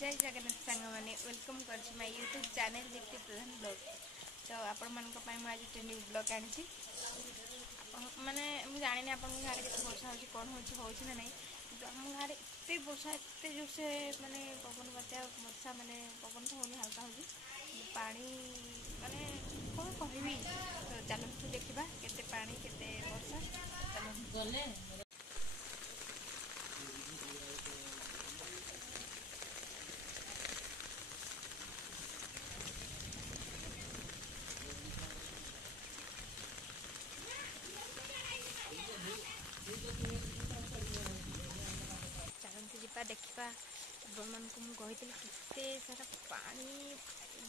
जय जगन्नाथ सांग मैंने वेलकम कर my YouTube channel Deepti Pradhan blog. तो आपण मैं आज न्यू ब्लॉग आनी मैंने मुझे जानी आप गाँव के वर्षा हो कौन हो ना नहीं तो आम गाँव एत वर्षा एत जोर से मानने पवन बात्या वर्षा मानने पवन तो होनी हल्का हो पानी मानने कौन कहबी तो चलते देखा केते पानी केते वर्षा चल चलते जा देखा आपण मान कही केते सारा पानी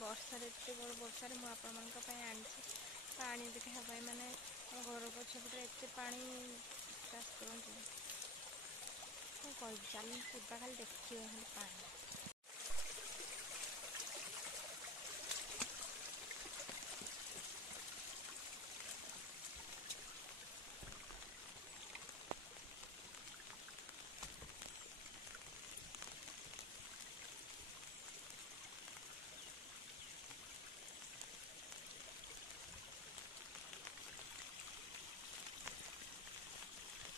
वर्षा एत बड़ वर्षा मुझे आनी पानी देखापी मानने घर पछपटे एत पानी विश्वास करूँ कौन कह चल पूरा खाली देखिए खाली पानी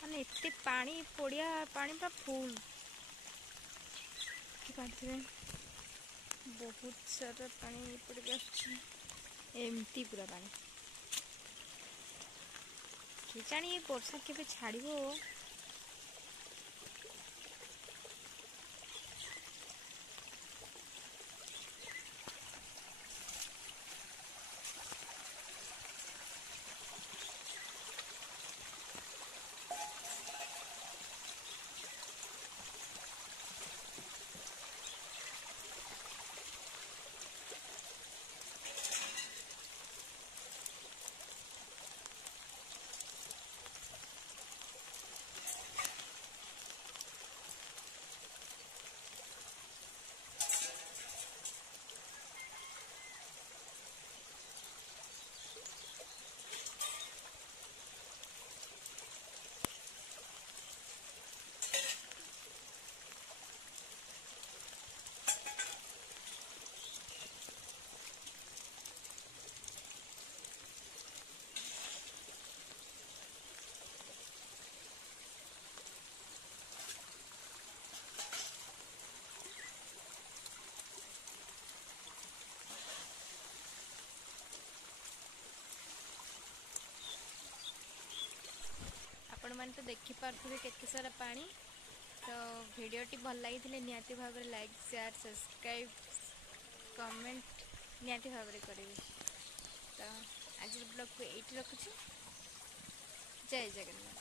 माने एते पानी पड़िया पानी पूरा फुल बहुत सारा पानी पड़ एमती पूरा पानी केजाणी वर्षा केबे छाड़िबो। आपण मैंने तो देखिपे केते सारा पानी तो भिडटी भल लगी निहाती भाव में लाइक शेयर सब्सक्राइब कमेंट निहाती भाव में करेंगे। तो आज ब्लॉग को ये रखुच्छी। जय जगन्नाथ।